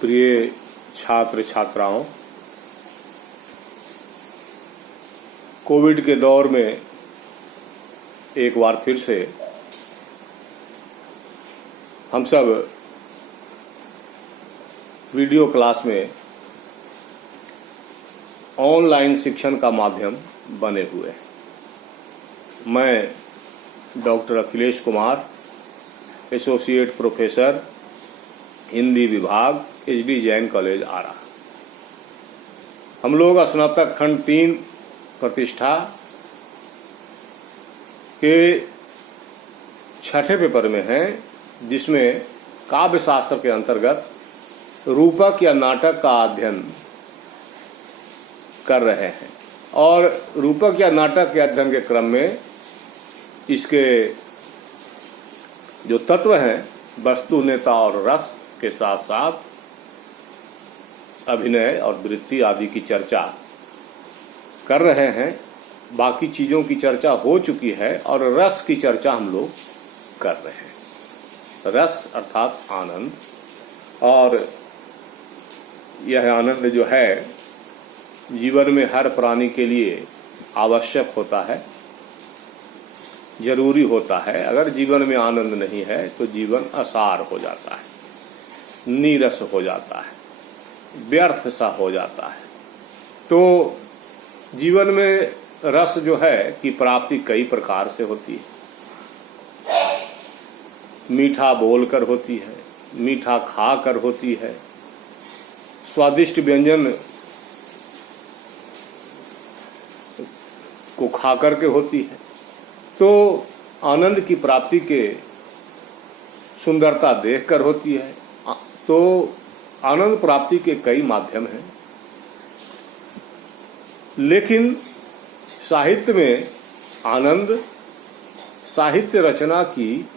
प्रिय छात्र छात्राओं, कोविड के दौर में एक बार फिर से हम सब वीडियो क्लास में ऑनलाइन शिक्षण का माध्यम बने हुए हैं। मैं doctor Akhilesh Kumar, associate professor, Hindi विभाग, HD जैन कॉलेज आरा। हम लोग स्नातक खंड 3 प्रतिष्ठा के 6ठे पेपर में हैं, जिसमें काव्य शास्त्र के अंतर्गत रूपक या नाटक का अध्ययन कर रहे हैं। और रूपक या नाटक के अध्ययन के क्रम में इसके जो तत्व हैं, वस्तु, नेता और रस के साथ साथ अभिनय और वृत्ति आदि की चर्चा कर रहे हैं। बाकी चीजों की चर्चा हो चुकी है और रस की चर्चा हम लोग कर रहे हैं। रस अर्थात आनंद, और यह आनंद जो है जीवन में हर प्राणी के लिए आवश्यक होता है, जरूरी होता है। अगर जीवन में आनंद नहीं है तो जीवन असार हो जाता है, नीरस हो जाता है, व्यर्थ सा हो जाता है। तो जीवन में रस जो है की प्राप्ति कई प्रकार से होती है। मीठा बोलकर होती है, मीठा खाकर होती है, स्वादिष्ट व्यंजन को खाकर के होती है। तो आनंद की प्राप्ति के सुंदरता देखकर होती है। तो आनंद प्राप्ति के कई माध्यम हैं, लेकिन साहित्य में आनंद साहित्य रचना की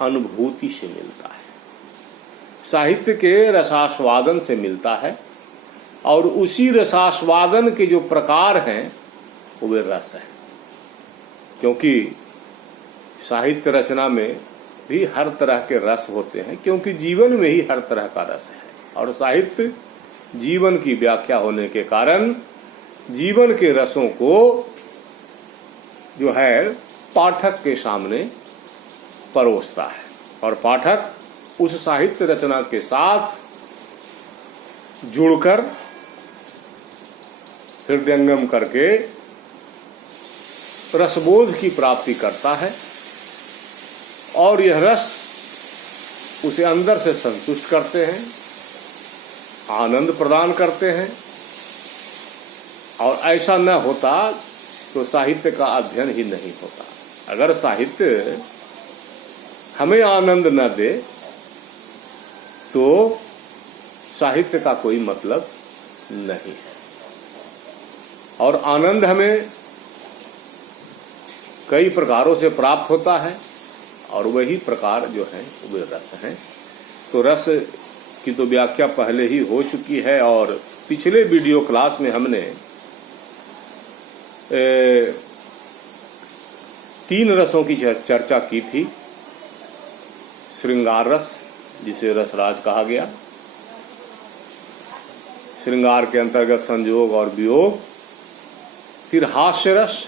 अनुभूति से मिलता है, साहित्य के रसास्वादन से मिलता है। और उसी रसास्वादन के जो प्रकार हैं वे रस है, क्योंकि साहित्य रचना में भी हर तरह के रस होते हैं, क्योंकि जीवन में ही हर तरह का रस है। और साहित्य जीवन की व्याख्या होने के कारण जीवन के रसों को जो है पाठक के सामने परोसता है, और पाठक उस साहित्य रचना के साथ जुड़कर हृदयंगम करके रसबोध की प्राप्ति करता है। और यह रस उसे अंदर से संतुष्ट करते हैं, आनंद प्रदान करते हैं। और ऐसा न होता तो साहित्य का अध्ययन ही नहीं होता। अगर साहित्य हमें आनंद न दे तो साहित्य का कोई मतलब नहीं है। और आनंद हमें कई प्रकारों से प्राप्त होता है, और वही प्रकार जो हैं वे रस हैं। तो रस की तो व्याख्या पहले ही हो चुकी है, और पिछले वीडियो क्लास में हमने 3 रसों की चर्चा की थी। श्रृंगार रस, जिसे रसराज कहा गया, श्रृंगार के अंतर्गत संयोग और वियोग, फिर हास्य रस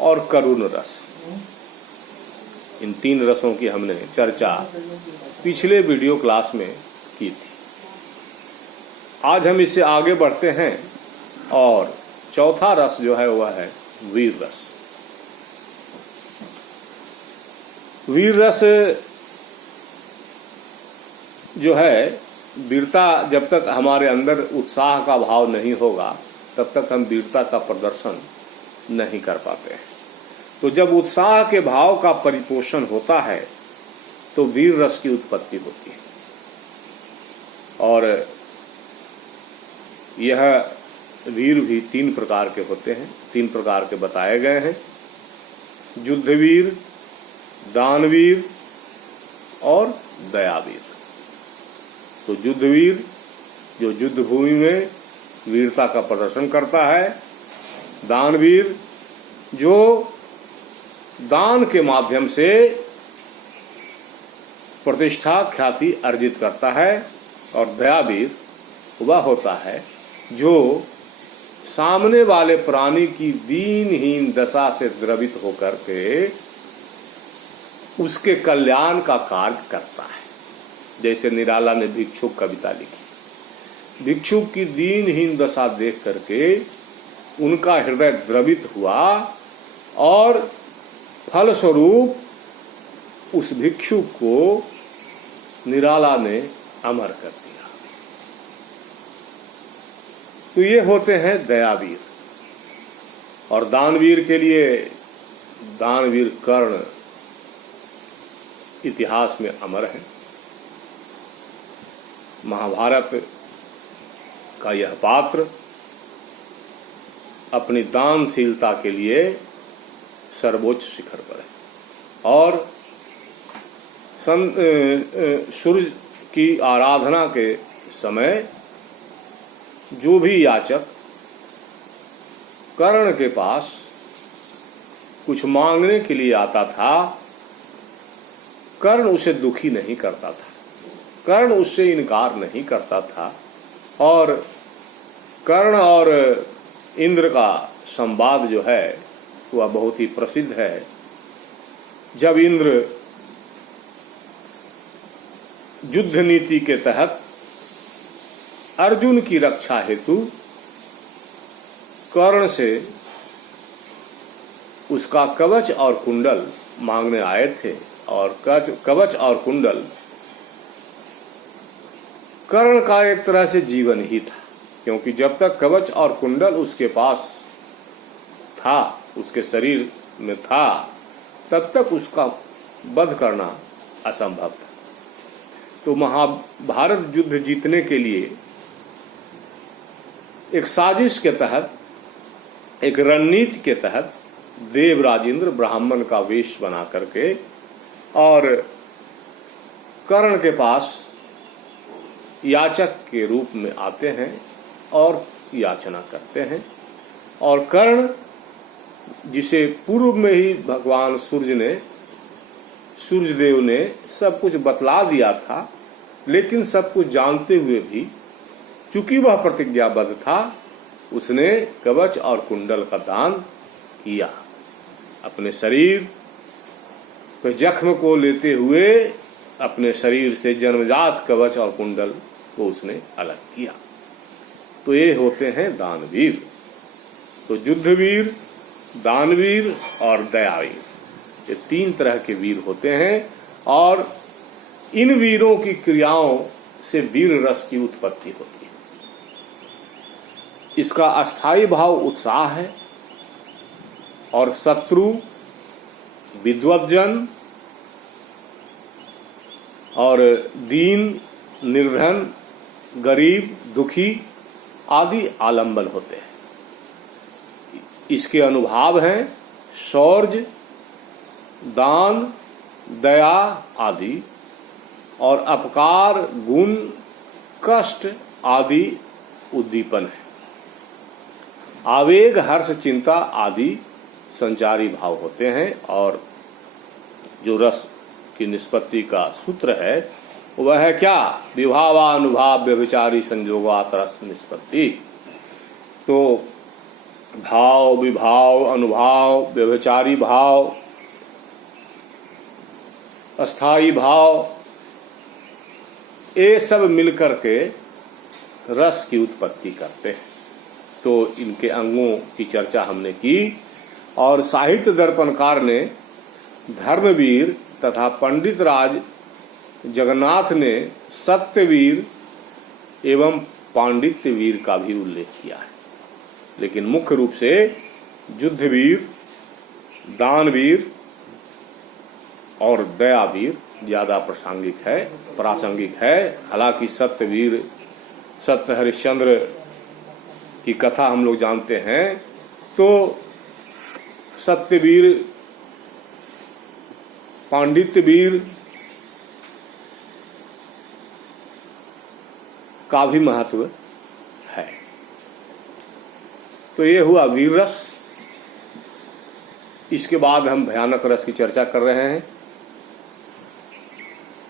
और करुण रस। इन 3 रसों की हमने चर्चा पिछले वीडियो क्लास में की थी। आज हम इससे आगे बढ़ते हैं, और चौथा रस जो है वह है वीर रस। वीर रस जो है, वीरता, जब तक हमारे अंदर उत्साह का भाव नहीं होगा तब तक हम वीरता का प्रदर्शन नहीं कर पाते हैं। तो जब उत्साह के भाव का परिपोषण होता है तो वीर रस की उत्पत्ति होती है। और यह वीर भी 3 प्रकार के होते हैं, 3 प्रकार के बताए गए हैं: युद्धवीर, दानवीर और दयावीर। तो युद्धवीर जो युद्ध भूमि में वीरता का प्रदर्शन करता है, दानवीर जो दान के माध्यम से प्रतिष्ठा ख्याति अर्जित करता है, और दयावीर वह होता है जो सामने वाले प्राणी की दीनहीन दशा से द्रवित होकर के उसके कल्याण का कार्य करता है। जैसे निराला ने भिक्षुक कविता लिखी, भिक्षुक की दीनहीन दशा देख करके उनका हृदय द्रवित हुआ और फलस्वरूप उस भिक्षुक को निराला ने अमर कर दिया। तो ये होते हैं दयावीर। और दानवीर के लिए दानवीर कर्ण इतिहास में अमर है। महाभारत का यह पात्र अपनी दानशीलता के लिए सर्वोच्च शिखर पर है। और सूर्य की आराधना के समय जो भी याचक कर्ण के पास कुछ मांगने के लिए आता था, कर्ण उसे दुखी नहीं करता था, कर्ण उससे इनकार नहीं करता था। और कर्ण और इंद्र का संवाद जो है वह बहुत ही प्रसिद्ध है। जब इंद्र युद्ध नीति के तहत अर्जुन की रक्षा हेतु कर्ण से उसका कवच और कुंडल मांगने आए थे, और कवच और कुंडल कर्ण का एक तरह से जीवन ही था, क्योंकि जब तक कवच और कुंडल उसके पास था, उसके शरीर में था, तब तक उसका वध करना असंभव था। तो महाभारत युद्ध जीतने के लिए एक साजिश के तहत, एक रणनीति के तहत देवराज इंद्र ब्राह्मण का वेश बना करके और कर्ण के पास याचक के रूप में आते हैं और याचना करते हैं। और कर्ण, जिसे पूर्व में ही भगवान सूर्यदेव ने सब कुछ बतला दिया था, लेकिन सब कुछ जानते हुए भी चूंकि वह प्रतिज्ञाबद्ध था, उसने कवच और कुंडल का दान किया। अपने शरीर पे जख्म को लेते हुए अपने शरीर से जन्मजात कवच और कुंडल को उसने अलग किया। तो ये होते हैं दानवीर। तो युद्धवीर, दानवीर और दयावीर, ये तीन तरह के वीर होते हैं। और इन वीरों की क्रियाओं से वीर रस की उत्पत्ति होती है। इसका अस्थायी भाव उत्साह है, और शत्रु, विद्वज्जन और दीन, निर्धन, गरीब, दुखी आदि आलंबन होते हैं। इसके अनुभाव हैं शौर्य, दान, दया आदि, और अपकार, गुण, कष्ट आदि उद्दीपन है। आवेग, हर्ष, चिंता आदि संचारी भाव होते हैं। और जो रस की निष्पत्ति का सूत्र है वह है क्या? विभावानुभाव व्यभिचारी संयोगात् रस निष्पत्ति। तो भाव, विभाव, अनुभाव, व्यभिचारी भाव, अस्थाई भाव, ये सब मिलकर के रस की उत्पत्ति करते हैं। तो इनके अंगों की चर्चा हमने की। और साहित्य दर्पणकार ने धर्मवीर तथा पंडित राज जगन्नाथ ने सत्यवीर एवं पांडित्यवीर का भी उल्लेख किया है। लेकिन मुख्य रूप से युद्धवीर, दानवीर और दयावीर ज्यादा प्रासंगिक है। हालांकि सत्यवीर, सत्य हरिश्चंद्र की कथा हम लोग जानते हैं, तो सत्यवीर, पांडित्यवीर का भी महत्व है। तो ये हुआ वीर रस। इसके बाद हम भयानक रस की चर्चा कर रहे हैं।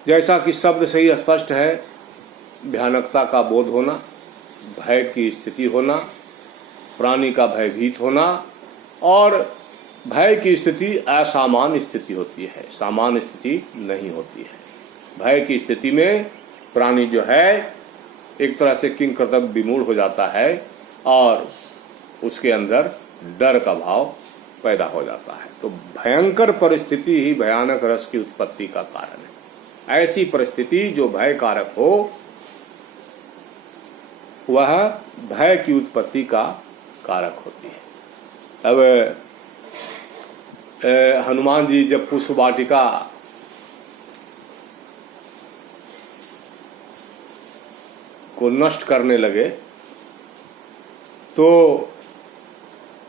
जैसा कि शब्द से ही स्पष्ट है, भयानकता का बोध होना, भय की स्थिति होना, प्राणी का भयभीत होना, और भय की स्थिति असामान्य स्थिति होती है, सामान्य स्थिति नहीं होती है। भय की स्थिति में प्राणी जो है एक तरह से किंग कर्तव्य विमूढ़ हो जाता है और उसके अंदर डर का भाव पैदा हो जाता है। तो भयंकर परिस्थिति ही भयानक रस की उत्पत्ति का कारण है। ऐसी परिस्थिति जो भय कारक हो वह भय की उत्पत्ति का कारक होती है। अब हनुमान जी जब पुष्प वाटिका को नष्ट करने लगे तो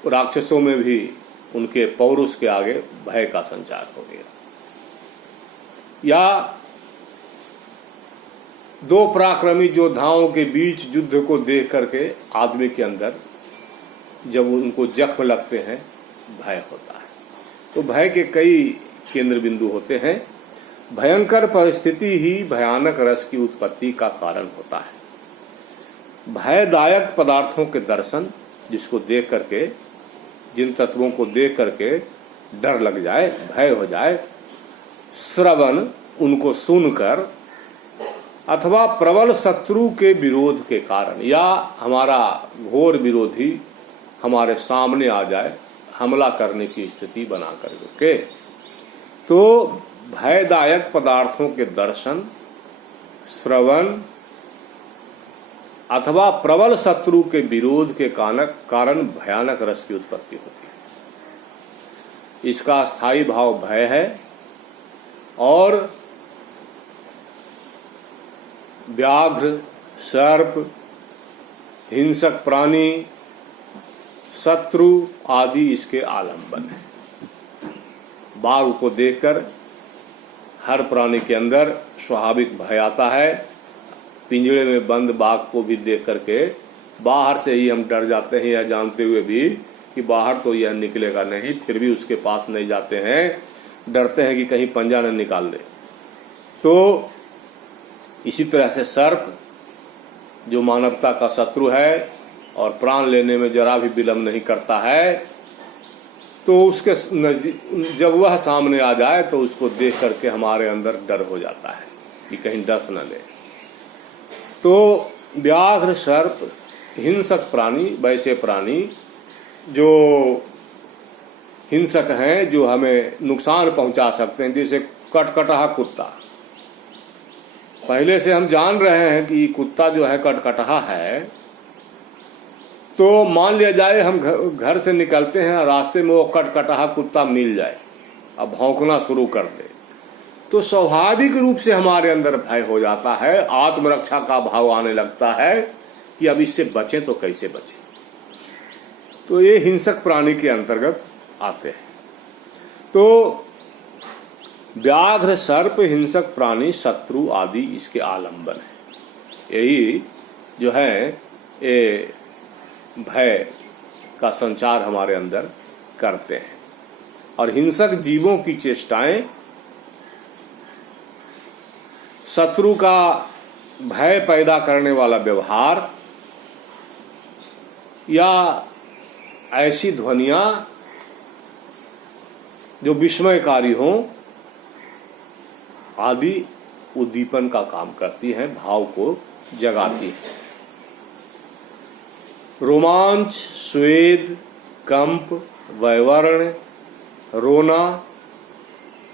राक्षसों में भी उनके पौरुष के आगे भय का संचार हो गया। या दो पराक्रमी योद्धाओं के बीच युद्ध को देख करके आदमी के अंदर जब उनको जख्म लगते हैं भय होता है। तो भय के कई केंद्र बिंदु होते हैं। भयंकर परिस्थिति ही भयानक रस की उत्पत्ति का कारण होता है। भयदायक पदार्थों के दर्शन, जिसको देख करके, जिन तत्वों को देख करके डर लग जाए, भय हो जाए, श्रवण, उनको सुनकर, अथवा प्रबल शत्रु के विरोध के कारण, या हमारा घोर विरोधी हमारे सामने आ जाए हमला करने की स्थिति बना करके, तो भयदायक पदार्थों के दर्शन, श्रवण अथवा प्रबल शत्रु के विरोध के कारण भयानक रस की उत्पत्ति होती है। इसका स्थायी भाव भय है और व्याघ्र, सर्प, हिंसक प्राणी, शत्रु आदि इसके आलंबन है। बाघ को देखकर हर प्राणी के अंदर स्वाभाविक भय आता है। पिंजड़े में बंद बाघ को भी देख करके बाहर से ही हम डर जाते हैं, या जानते हुए भी कि बाहर तो यह निकलेगा नहीं, फिर भी उसके पास नहीं जाते हैं, डरते हैं कि कहीं पंजा न निकाल दे। तो इसी तरह से सर्प, जो मानवता का शत्रु है और प्राण लेने में जरा भी विलंब नहीं करता है, तो उसके नजदीक जब वह सामने आ जाए तो उसको देख करके हमारे अंदर डर हो जाता है कि कहीं डस न ले। तो व्याघ्र, सर्प, हिंसक प्राणी, वैसे प्राणी जो हिंसक हैं, जो हमें नुकसान पहुंचा सकते हैं, जैसे कटकटाहा कुत्ता। पहले से हम जान रहे हैं कि कुत्ता जो है कटकटाहा है, तो मान लिया जाए हम घर से निकलते हैं, रास्ते में वो कटकटाहा कुत्ता मिल जाए, अब भौंकना शुरू कर दे, तो स्वाभाविक रूप से हमारे अंदर भय हो जाता है, आत्मरक्षा का भाव आने लगता है कि अब इससे बचें तो कैसे बचें। तो ये हिंसक प्राणी के अंतर्गत आते हैं। तो व्याघ्र, सर्प, हिंसक प्राणी, शत्रु आदि इसके आलंबन है। यही जो है ये भय का संचार हमारे अंदर करते हैं। और हिंसक जीवों की चेष्टाएं, शत्रु का भय पैदा करने वाला व्यवहार, या ऐसी ध्वनियां जो विस्मयकारी हों आदि उद्दीपन का काम करती हैं, भाव को जगाती हैं। रोमांच, स्वेद, कंप, वैवर्ण, रोना,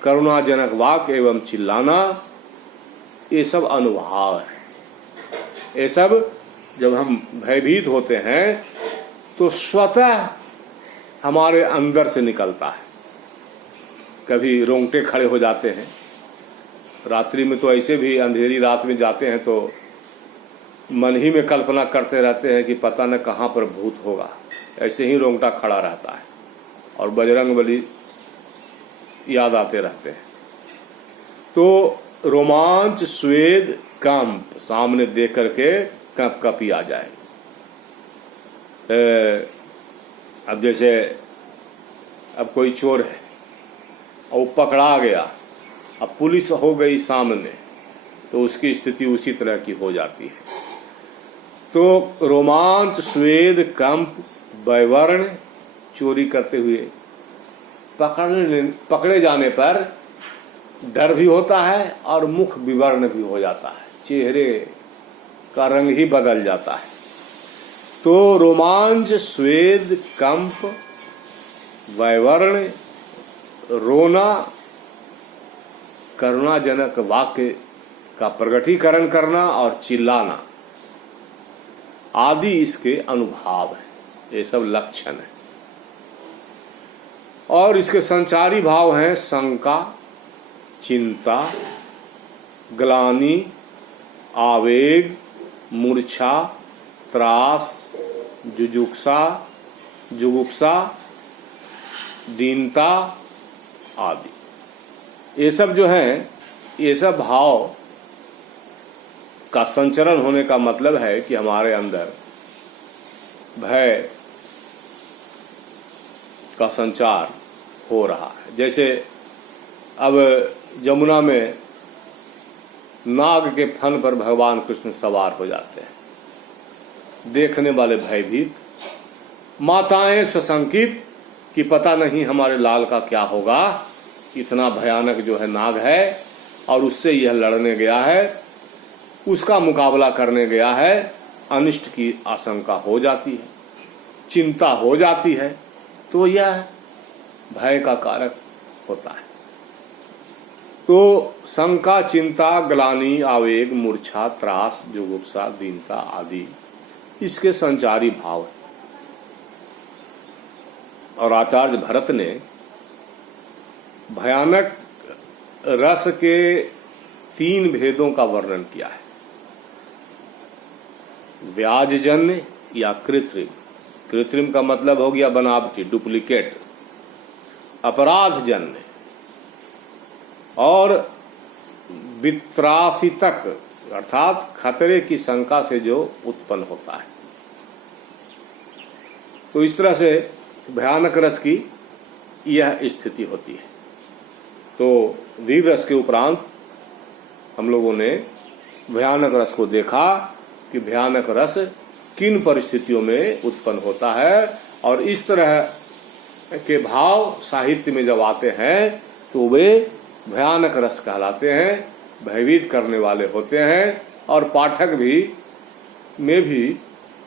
करुणाजनक वाक एवं चिल्लाना, ये सब अनुभाव है। ये सब जब हम भयभीत होते हैं तो स्वतः हमारे अंदर से निकलता है। कभी रोंगटे खड़े हो जाते हैं, रात्रि में तो ऐसे भी अंधेरी रात में जाते हैं तो मन ही में कल्पना करते रहते हैं कि पता न कहाँ पर भूत होगा, ऐसे ही रोंगटा खड़ा रहता है और बजरंगबली याद आते रहते हैं। तो रोमांच, स्वेद, कंप सामने देख करके कंप कपी आ जाए। अब जैसे अब कोई चोर है और पकड़ा गया, अब पुलिस हो गई सामने, तो उसकी स्थिति उसी तरह की हो जाती है। तो रोमांच, स्वेद, कंप, वैवर्ण, चोरी करते हुए पकड़े जाने पर डर भी होता है और मुख विवर्ण भी हो जाता है, चेहरे का रंग ही बदल जाता है। तो रोमांच, स्वेद, कंप, वैवर्ण, रोना, करुणाजनक वाक्य का प्रगटीकरण करना और चिल्लाना आदि इसके अनुभाव है, ये सब लक्षण है। और इसके संचारी भाव हैं शंका, चिंता, ग्लानि, आवेग, मूर्छा, त्रास, जुगुप्सा, दीनता आदि। ये सब जो है, ये सब भाव का संचरण होने का मतलब है कि हमारे अंदर भय का संचार हो रहा है। जैसे अब जमुना में नाग के फन पर भगवान कृष्ण सवार हो जाते हैं, देखने वाले भयभीत, माताएं सशंकित कि पता नहीं हमारे लाल का क्या होगा, इतना भयानक जो है नाग है और उससे यह लड़ने गया है, उसका मुकाबला करने गया है, अनिष्ट की आशंका हो जाती है, चिंता हो जाती है, तो यह भय का कारक होता है। तो शंका, चिंता, ग्लानि, आवेग, मूर्छा, त्रास, जुगुप्सा, दीनता आदि इसके संचारी भाव है। और आचार्य भरत ने भयानक रस के 3 भेदों का वर्णन किया है। व्याजजन्य या कृत्रिम, कृत्रिम का मतलब हो गया बनावटी, डुप्लीकेट, अपराधजन्य और वित्रासितक अर्थात खतरे की शंका से जो उत्पन्न होता है। तो इस तरह से भयानक रस की यह स्थिति होती है। तो वीर रस के उपरांत हम लोगों ने भयानक रस को देखा कि भयानक रस किन परिस्थितियों में उत्पन्न होता है, और इस तरह के भाव साहित्य में जब आते हैं तो वे भयानक रस कहलाते हैं, भयभीत करने वाले होते हैं, और पाठक में भी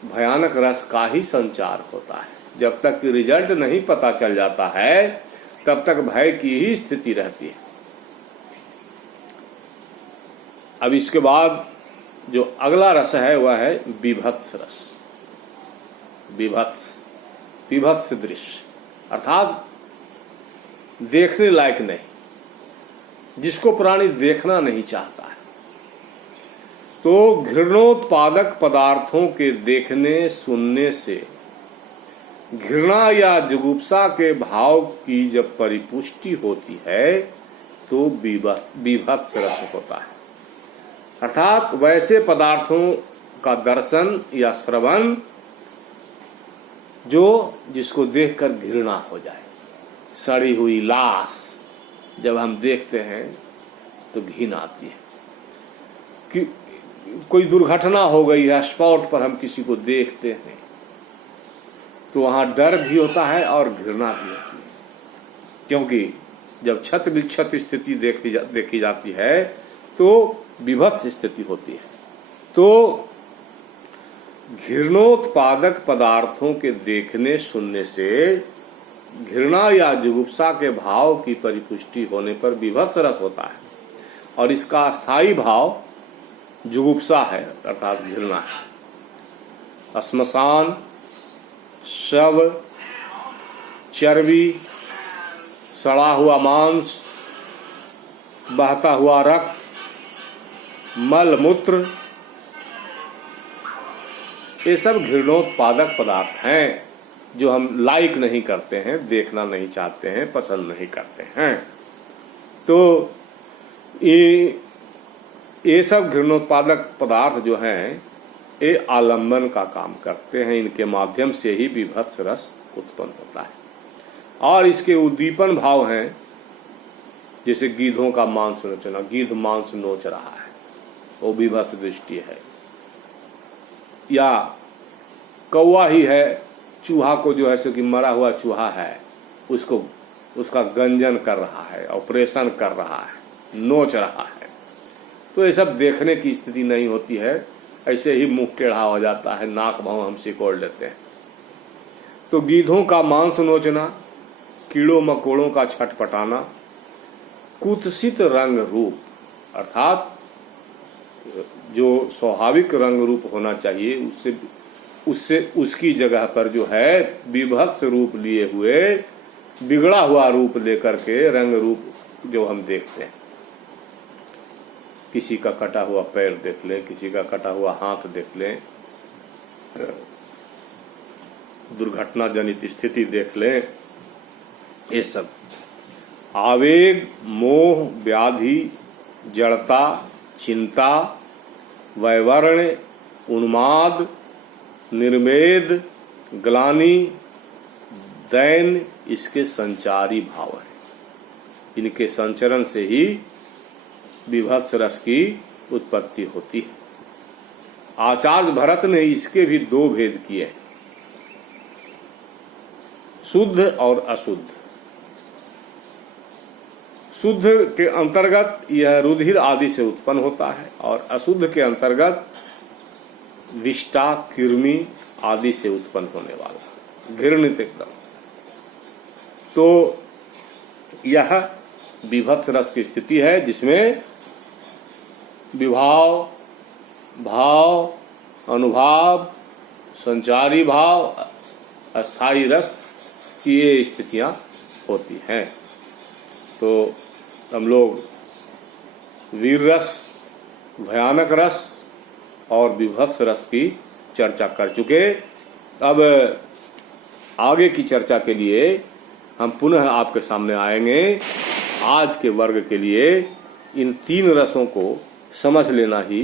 भयानक रस का ही संचार होता है। जब तक कि रिजल्ट नहीं पता चल जाता है तब तक भय की ही स्थिति रहती है। अब इसके बाद जो अगला रस है वह है बीभत्स रस। बीभत्स दृश्य अर्थात देखने लायक नहीं, जिसको प्राणी देखना नहीं चाहता है। तो घृणोत्पादक पदार्थों के देखने सुनने से घृणा या जुगुप्सा के भाव की जब परिपुष्टि होती है तो बीभत्स रस होता है। अर्थात वैसे पदार्थों का दर्शन या श्रवण जिसको देखकर घृणा हो जाए। सड़ी हुई लाश जब हम देखते हैं तो घिन आती है। कि कोई दुर्घटना हो गई है, स्पॉट पर हम किसी को देखते हैं तो वहां डर भी होता है और घृणा भी होती है, क्योंकि जब क्षत विक्षत स्थिति देखी जाती है तो विभत्स स्थिति होती है। तो घृणोत्पादक पदार्थों के देखने सुनने से घृणा या जुगुप्सा के भाव की परिपुष्टि होने पर विभत्स रस होता है, और इसका स्थायी भाव जुगुप्सा है अर्थात घृणा है। श्मशान, शव, चर्बी, सड़ा हुआ मांस, बहता हुआ रक्त, मल मूत्र, ये सब घृणोत्पादक पदार्थ हैं जो हम लाइक नहीं करते हैं, देखना नहीं चाहते हैं, पसंद नहीं करते हैं। तो ये सब घृणोत्पादक पदार्थ जो हैं ये आलंबन का काम करते हैं, इनके माध्यम से ही बीभत्स रस उत्पन्न होता है। और इसके उद्दीपन भाव हैं, जैसे गीधों का मांस नोचना, गीध मांस नोच रहा है, वो विभत्स दृष्टि है। या कौवा ही है, चूहा को जो है सो कि मरा हुआ चूहा है, उसको उसका गंजन कर रहा है, ऑपरेशन कर रहा है, नोच रहा है, तो ये सब देखने की स्थिति नहीं होती है। ऐसे ही मुंह टेढ़ा हो जाता है, नाक भाव हम सिकोड़ लेते हैं। तो गीधों का मांस नोचना, कीड़ों मकोड़ों का छटपटाना, कुत्सित रंग रूप अर्थात जो स्वाभाविक रंग रूप होना चाहिए उससे उसकी जगह पर जो है विभत्स रूप लिए हुए, बिगड़ा हुआ रूप लेकर के रंग रूप जो हम देखते हैं। किसी का कटा हुआ पैर देख लें, किसी का कटा हुआ हाथ देख लें, दुर्घटना जनित स्थिति देख लें, ये सब आवेग, मोह, व्याधि, जड़ता, चिंता, वैवर्ण, उन्माद, निर्वेद, ग्लानि, दैन इसके संचारी भाव है। इनके संचरण से ही विभत्स रस की उत्पत्ति होती है। आचार्य भरत ने इसके भी दो भेद किए, शुद्ध और अशुद्ध। शुद्ध के अंतर्गत यह रुधिर आदि से उत्पन्न होता है और अशुद्ध के अंतर्गत विष्टा, कृमि आदि से उत्पन्न होने वाला, घृणित एकदम। तो यह विभत्स रस की स्थिति है जिसमें विभाव, भाव, अनुभाव, संचारी भाव, अस्थाई रस की ये स्थितियां होती हैं। तो हम लोग वीर रस, भयानक रस और विभत्स रस की चर्चा कर चुके। अब आगे की चर्चा के लिए हम पुनः आपके सामने आएंगे। आज के वर्ग के लिए इन तीन रसों को समझ लेना ही,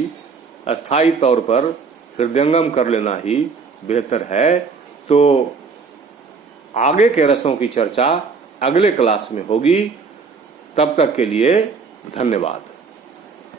अस्थायी तौर पर हृदयंगम कर लेना ही बेहतर है। तो आगे के रसों की चर्चा अगले क्लास में होगी। तब तक के लिए धन्यवाद।